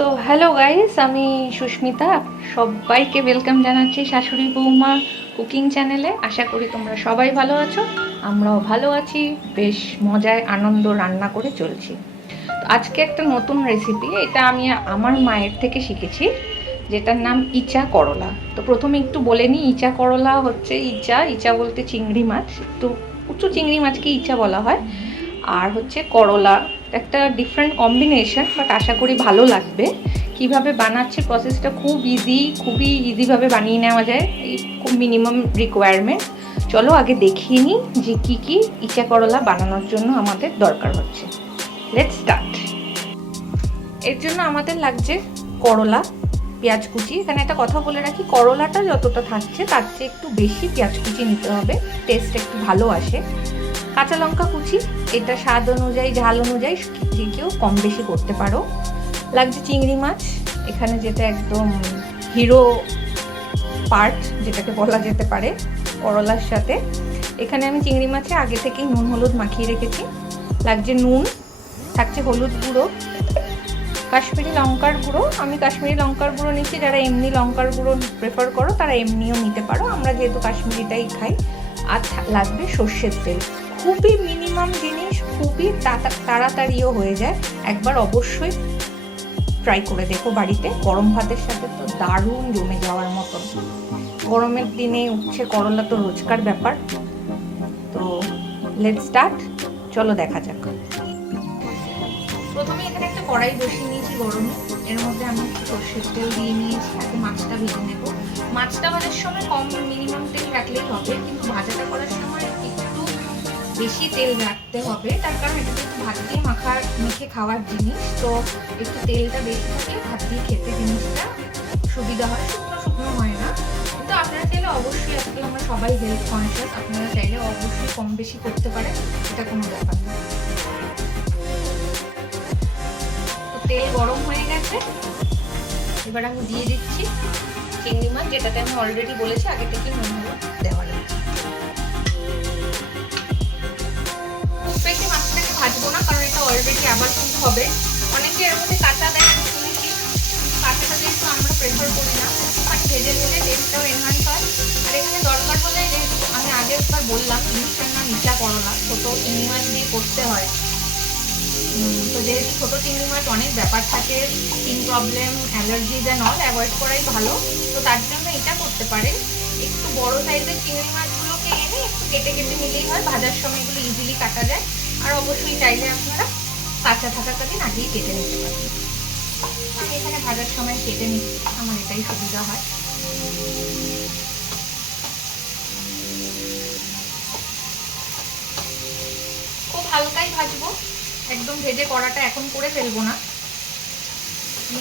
So hello guys, আমি সুস্মিতা। সবাইকে welcome জানাচ্ছি শাশুড়ি বৌমা কুকিং চ্যানেলে। আশা করি তোমরা সবাই ভালো আছো, আমরাও ভালো আছি। বেশ মজায় আনন্দ রান্না করে চলছি। তো আজকে একটা নতুন রেসিপি, এটা আমি আমার মায়ের থেকে শিখেছি, যেটার নাম ইচা করলা। তো প্রথমে একটু বলে নিই, ইচা করলা হচ্ছে ইচা বলতে চিংড়ি মাছ, একটু উঁচু চিংড়ি মাছকে ইচা বলা হয়। আর হচ্ছে করলা, একটা ডিফারেন্ট কম্বিনেশন, বাট আশা করি ভালো লাগবে। কিভাবে বানাচ্ছি প্রসেসটা খুবই ইজিভাবে বানিয়ে নেওয়া যায়, এই খুব মিনিমাম রিকোয়ারমেন্ট। চলো আগে দেখিয়ে নিই যে কী কী ইচা করলা বানানোর জন্য আমাদের দরকার হচ্ছে। Let's start. এর জন্য আমাদের লাগছে করলা, পেঁয়াজ কুচি। এখানে একটা কথা বলে রাখি, করলাটা যতটা থাকছে তার চেয়ে একটু বেশি পেঁয়াজ কুচি নিতে হবে, টেস্ট একটু ভালো আসে। কাঁচা লঙ্কা কুচি, এটা স্বাদ অনুযায়ী ঝাল অনুযায়ী যে কেউ কম বেশি করতে পারো। লাগছে চিংড়ি মাছ, এখানে যেটা একদম হিরো পার্ট যেটাকে বলা যেতে পারে করলার সাথে। এখানে আমি চিংড়ি মাছে আগে থেকেই নুন হলুদ মাখিয়ে রেখেছি। লাগছে নুন, থাকছে হলুদ গুঁড়ো, কাশ্মীরি লঙ্কার গুঁড়ো। আমি কাশ্মীরি লঙ্কার গুঁড়ো নিচ্ছি, যারা এমনি লঙ্কার গুঁড়ো প্রেফার করো তারা এমনিও নিতে পারো, আমরা যেহেতু কাশ্মীরিটাই খাই। আর লাগবে সর্ষের তেল, খুবই মিনিমাম জিনিস, খুবই তাড়াতাড়িও হয়ে যায়। একবার অবশ্যই ট্রাই করে দেখো বাড়িতে, গরম ভাতের সাথে তো দারুণ জমে যাওয়ার মতন। গরমের দিনে উচ্ছে করলা তো রোজকার ব্যাপার। তো লেটস স্টার্ট, চলো দেখা যাক। প্রথমে এখানে একটা কড়াই বসিয়ে নিয়েছি গরমে, এর মধ্যে আমি সর্ষের তেল দিয়ে নিয়েছি। আগে মাছটা ভেজে নেব। মাছটা ভাজার সময় কম মিনিমাম তেল রাখলেই হবে, কিন্তু ভাজাটা করার সময় একটু বেশি তেল রাখতে হবে। তার কারণ এটা একটু ভাত দিয়ে মেখে খাওয়ার জিনিস, তো একটু তেলটা বেশি থাকলে ভাত দিয়ে খেতে জিনিসটা সুবিধা হয়, শুকনো শুকনো হয় না। কিন্তু আপনারা চাইলে অবশ্যই, আজকে আমরা সবাই হেলথ কনসিয়াস, আপনারা চাইলে অবশ্যই কম বেশি করতে পারেন, এটা কোনো ব্যাপার না। তেল গরম হয়ে গেছে, এবার আমি দিয়ে দিচ্ছি চিংড়ি মাছ, যেটাতে আমি অলরেডি বলেছি আগে থেকে নুন হলুদ দেওয়া রয়েছে। খুব বেশি মাছটাকে ভাজবো না, কারণ এটা অলরেডি আবার কুক হবে। অনেকে এর মধ্যে কাঁচা দেয়, আমি শুনেছি, কাঁচাটা যেহেতু আমরা প্রেফার করি না, একটুখানি ভেজে নিলে টেস্টটাও এনহান্স হয়। আর এখানে দরকার হলে, যেহেতু আমি আগের বার বললাম জিনিসটার নাম ইচা করলা, ছোট চিংড়ি মাছ দিয়ে করতে হয়। তো যেহেতু ছোটো চিংড়ি মাছ অনেক ব্যাপার থাকে, skin problem, allergies and all avoid করাই ভালো। তো তার জন্য এটা করতে পারে, একটু বড় সাইজের চিংড়ি মাছগুলোকে এনে একটু কেটে কেটে নিলেই হয়, ভাজার সময় এগুলো ইজিলি কাটা যায়। আর অবশ্যই চাইলে আপনারা কাঁচা থাকাকালীন আগেই কেটে নিতে পারেন। আমি এখানে ভাজার সময় কেটে নিচ্ছি, আমার এটাই সুবিধা হয়। খুব হালকাই ভাজবো, একদম ভেজে কড়াটা এখন করে ফেলবো না।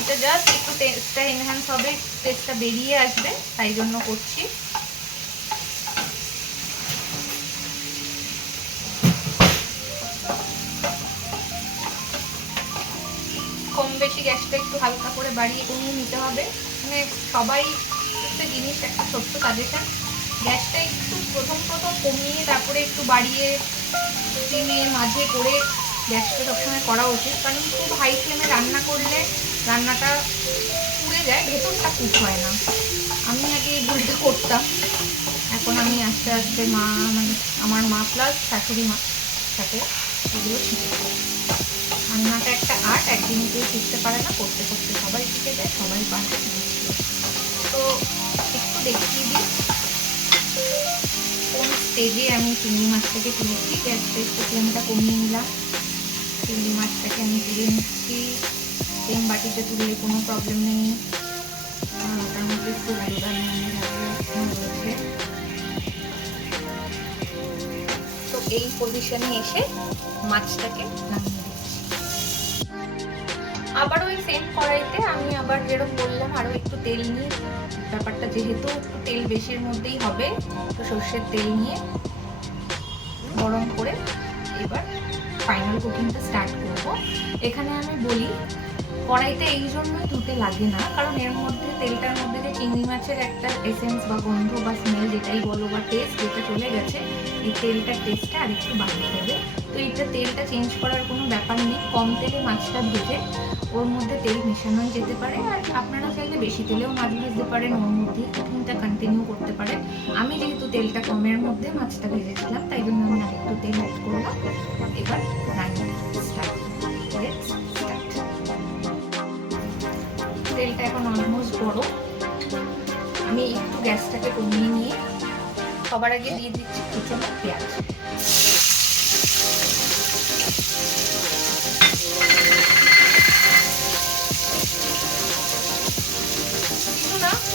এটা জাস্ট একটু টেস্টটা এনহ্যান্স হবে, টেস্টটা বেরিয়ে আসবে, তাই জন্য করছি। কম বেশি গ্যাসটা একটু হালকা করে বাড়িয়ে কমিয়ে নিতে হবে। মানে সবাই একটা জিনিস, একটা ছোট্ট সাজেশন, গ্যাসটা একটু প্রথম কমিয়ে তারপরে একটু বাড়িয়ে সিমে মাঝে করে গ্যাসটা সবসময় করা উচিত। কারণ খুব হাই ফ্লেমে রান্না করলে রান্নাটা পুড়ে যায়, ভেতরটা কুক হয় না। আমি আগে এই ভুলটা করতাম, এখন আমি আস্তে আস্তে মানে আমার মা প্লাস শাশুড়ি মা সাথে এগুলো শিখেছি। রান্নাটা একটা আর্ট, একদিন কেউ শিখতে পারে না, করতে করতে সবাই শিখে যায়, সবাই পারে। তো একটু দেখিয়ে দিই কোন স্টেজে আমি চিংড়ি মাছটাকে তুলছি। গ্যাসটা একটু ফ্লেমটা কমিয়ে নিলাম, চিংড়ি মাছটাকে আমি তুলে নিচ্ছি। সেম বাটিতে তুললে কোনো প্রবলেম নেই, ওটার মধ্যে একটু হলুদ রয়েছে। তো এই পজিশনে এসে মাছটাকে নামিয়ে দিচ্ছি। আবার ওই সেম কড়াইতে আমি আবার যেরকম বললাম আরও একটু তেল নিই। ব্যাপারটা যেহেতু একটু তেল বেশির মধ্যেই হবে, তো সর্ষের তেল নিয়ে গরম করে এবার ফাইনাল কুকিংটা স্টার্ট করব। এখানে আমি বলি, কড়াইতে এই জন্যই ধুতে লাগে না, কারণ এর মধ্যে তেলটার মধ্যে যে চিংড়ি মাছের একটা এসেন্স বা গন্ধ বা স্মেল যেটাই বলো বা টেস্ট, যেটা চলে গেছে, এই তেলটার টেস্টটা আর একটু বাড়িয়ে দেবে। তো এইটা তেলটা চেঞ্জ করার কোনো ব্যাপার নেই। কম তেলে মাছটা ভেজে ওর মধ্যে তেল মেশানো যেতে পারে, আর আপনারা চাইলে বেশি তেলেও মাছ ভাজতে পারেন, ওর মধ্যেই কুকিংটা কন্টিনিউ করতে পারেন। আমি যেহেতু তেলটা কমের মধ্যে মাছটা ভেজেছিলাম, তাই জন্য আমি আরেকটু তেল অ্যাড করলাম। এবার রান্না স্টার্ট। তেলটা এখন অলমোস্ট গরম। আমি একটু গ্যাসটাকে কমিয়ে নিয়ে সবার আগে দিয়ে দিচ্ছি কুচনো পেঁয়াজ।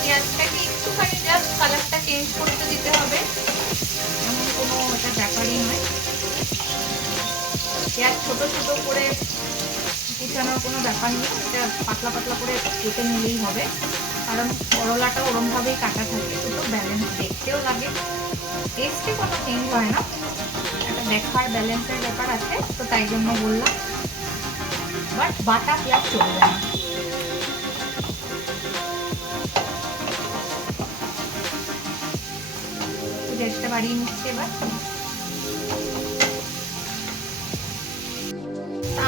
পেঁয়াজটাকে একটুখানি জাস্ট কালারটা চেঞ্জ করতে দিতে হবে, এমন কোনো ওটা ব্যাপারই নয়। পেঁয়াজ ছোট ছোট করে কুচানোর কোনো ব্যাপার নেই, এটা পাতলা পাতলা করে কেটে নিলেই হবে, কারণ করলাটা ওরমভাবেই কাটা থাকে, দুটো ব্যালেন্স দেখতেও লাগে, টেস্টে কোনো চেঞ্জ হয় না, একটা দেখার ব্যালেন্সের ব্যাপার আছে, তো তাই জন্য বললাম। বাট বাটা পেঁয়াজ চলবে না। গ্যাসটা বাড়িয়ে নিচ্ছি এবার।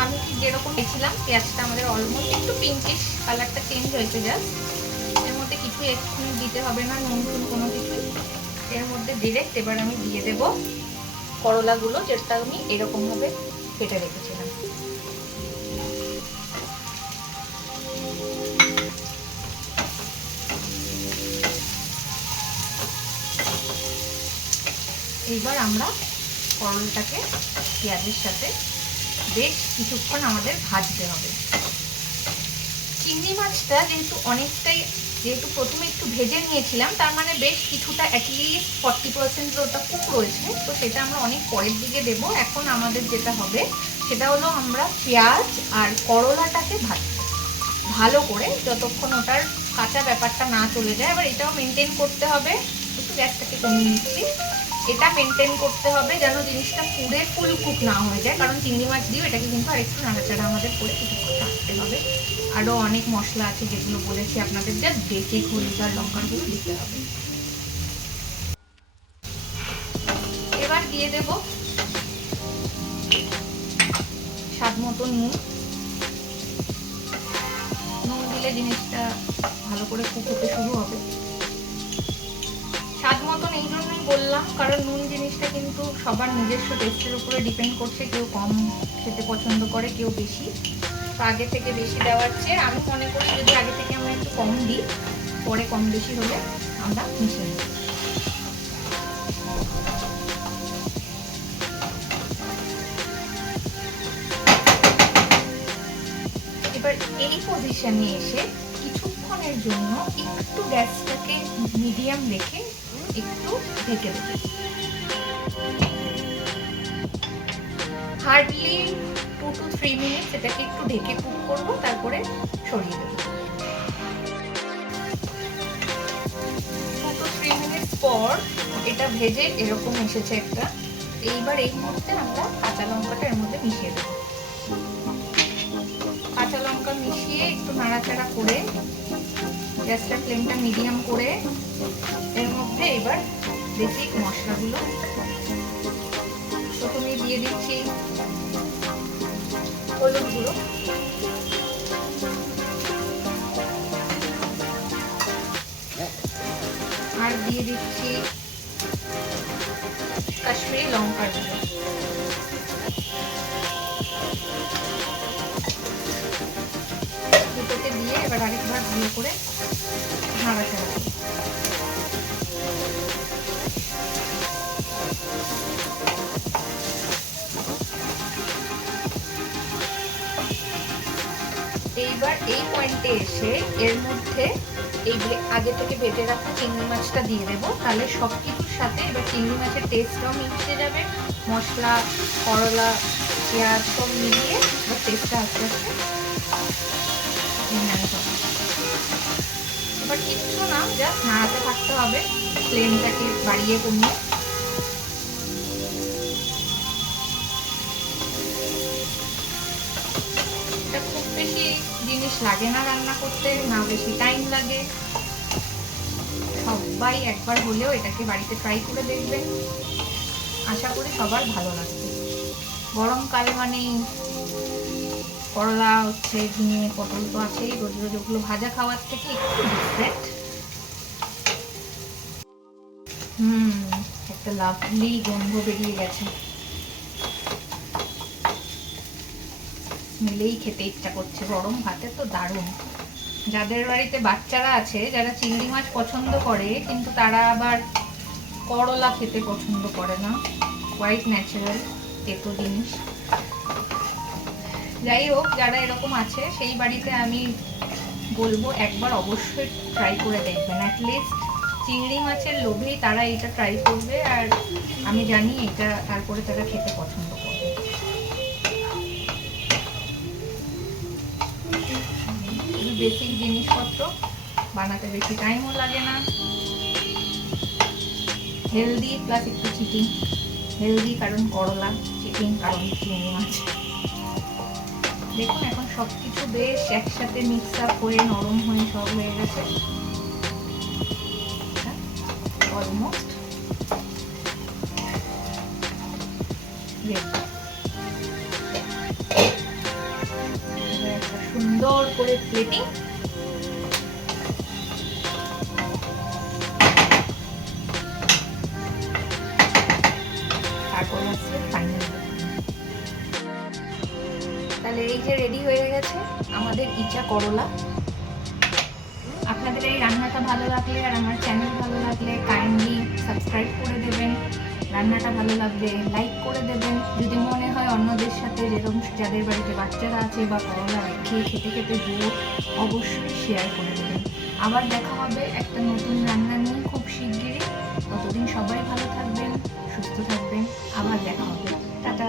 আমি যেরকম দেখছিলাম পেঁয়াজটা আমাদের অলমোস্ট একটু পিঙ্কিশ কালারটা চেঞ্জ হয়েছে, জাস্ট এর মধ্যে কিছু এক্ষুনি দিতে হবে না, নুন টুন কোনো কিছুই। এর মধ্যে ডিরেক্ট এবার আমি দিয়ে দেব করলাগুলো, যেটা আমি এরকমভাবে কেটে রেখেছিলাম। এইবার আমরা করলাটাকে পেঁয়াজের সাথে বেশ কিছুক্ষণ আমাদের ভাজতে হবে। চিংড়ি মাছটা যেহেতু প্রথমে একটু ভেজে নিয়েছিলাম, তার মানে বেশ কিছুটা অ্যাটলিস্ট 40% ওটা কুক রয়েছে, তো সেটা আমরা অনেক পরের দিকে দেব। এখন আমাদের যেটা হবে সেটা হলো আমরা পেঁয়াজ আর করলাটাকে ভালো করে, যতক্ষণ ওটার কাঁচা ব্যাপারটা না চলে যায়। এবার এটাও মেনটেন করতে হবে, একটু গ্যাসটাকে কমিয়ে নিচ্ছি, এটা মেনটেন করতে হবে যেন জিনিসটা পুরে ফুল কুক না হয়ে যায়, কারণ চিংড়ি মাছ দিয়ে এটাকে কিন্তু আরেকটু নাড়াচাড়া আমাদের করে কিছুক্ষণ রাখতে হবে। আরও অনেক মশলা আছে যেগুলো বলেছি আপনাদের, যা বেসিক হলুদ আর লঙ্কার গুঁড়ো দিতে হবে। এবার দিয়ে দেব স্বাদ মতো নুন। নুন দিলে জিনিসটা ভালো করে কুক হতে শুরু হবে। স্বাদ মতন এই জন্যই বললাম, কারণ নুন জিনিসটা কিন্তু সবার নিজস্ব টেস্টের উপরে ডিপেন্ড করছে, কেউ কম খেতে পছন্দ করে, কেউ বেশি। তো আগে থেকে বেশি দেওয়ার চেয়ে আমি মনে করি যদি আগে থেকে আমরা একটু কম দিই, পরে কম বেশি হলে আমরা মিশিয়ে নিই। এবার এই পজিশনে এসে কিছুক্ষণের জন্য একটু গ্যাসটাকে মিডিয়াম রেখে একটু ঢেকে দেবে, হার্ডলি 2 to 3 মিনিট এটাকে একটু ঢেকে কুক করবো, তারপরে সরিয়ে দেবো। 2 to 3 মিনিট পর এটা ভেজে এরকম এসেছে একটা। এইবার এই মুহূর্তে আমরা কাঁচা লঙ্কাটা এর মধ্যে মিশিয়ে দেবো। কাঁচা লঙ্কা মিশিয়ে একটু নাড়াচাড়া করে গ্যাসটার ফ্লেমটা মিডিয়াম করে এর মধ্যে এবার বেসিক মশলাগুলো প্রথমে দিয়ে দিচ্ছি হলুদ গুঁড়ো, আর দিয়ে দিচ্ছি কাশ্মীরি লঙ্কার গুঁড়ো। দুটোকে দিয়ে এবার আরেকবার ভালো করে নাড়াচাড়া করি। এইবার এই পয়েন্টে এসে এর মধ্যে এই আগে থেকে বেটে রাখা চিংড়ি মাছটা দিয়ে দেবো, তাহলে সব কিছুর সাথে এবার চিংড়ি মাছের টেস্টটাও মিশে যাবে, মশলা, করলা, পেঁয়াজ সব মিলিয়ে এবার টেস্টটা আস্তে আস্তে এনহ্যান্স হবে। এবার কিচ্ছু না, জাস্ট নাড়াতে থাকতে হবে, ফ্লেমটাকে বাড়িয়ে কমিয়ে। এটা খুব বেশি জিনিস লাগে না রান্না করতে, না বেশি টাইম লাগে। সবাই একবার হলেও এটাকে বাড়িতে ট্রাই করে দেখবেন, আশা করি সবার ভালো লাগবে। গরমকাল মানে করলা হচ্ছে, ঝিঙে, পটল তো আছেই, রোজ রোজ ওগুলো ভাজা খাওয়ার থেকে একটু ডিফারেন্ট। একটা লাভলি গন্ধ বেরিয়ে গেছে, মিলেই খেতে ইচ্ছা করছে। গরম ভাতে তো দারুণ। যাদের বাড়িতে বাচ্চারা আছে, যারা চিংড়ি মাছ পছন্দ করে কিন্তু তারা আবার করলা খেতে পছন্দ করে না, কোয়াইট ন্যাচারাল তেতো জিনিস। যাই হোক, যারা এরকম আছে সেই বাড়িতে আমি বলবো একবার অবশ্যই ট্রাই করে দেখবেন। অ্যাটলিস্ট চিংড়ি মাছের লোভেই তারা এটা ট্রাই করবে, আর আমি জানি এটা তারপরে তারা খেতে পছন্দ করবে। বেসিক জিনিসপত্র, বানাতে বেশি টাইমও লাগে না, হেলদি প্লাস একটু চিটিং। হেলদি কারণ করলা, চিটিং কারণ চিংড়ি মাছ। দেখুন এখন সব কিছু বেশ একসাথে মিক্স আপ হয়ে নরম হয়ে সব হয়ে গেছে অলমোস্ট একটা সুন্দর করে প্লেটিং। তারপরে আসছে ফাইনাল। তাহলে এই যে রেডি হয়ে গেছে আমাদের ইচা করলা। আপনাদের এই রান্নাটা ভালো লাগলে আর আমার চ্যানেল ভালো লাগলে কাইন্ডলি সাবস্ক্রাইব করে দেবেন। রান্নাটা ভালো লাগলে লাইক করে দেবেন। যদি মনে হয় অন্যদের সাথে, যেরকম যাদের বাড়িতে বাচ্চারা আছে বা করলা খেয়ে খেতে খেতে দিয়েও অবশ্যই শেয়ার করে দেবেন। আবার দেখা হবে একটা নতুন রান্না নিয়ে খুব শিগগিরই। ততদিন সবাই ভালো থাকবেন, সুস্থ থাকবেন। আবার দেখা হবে। টাটা।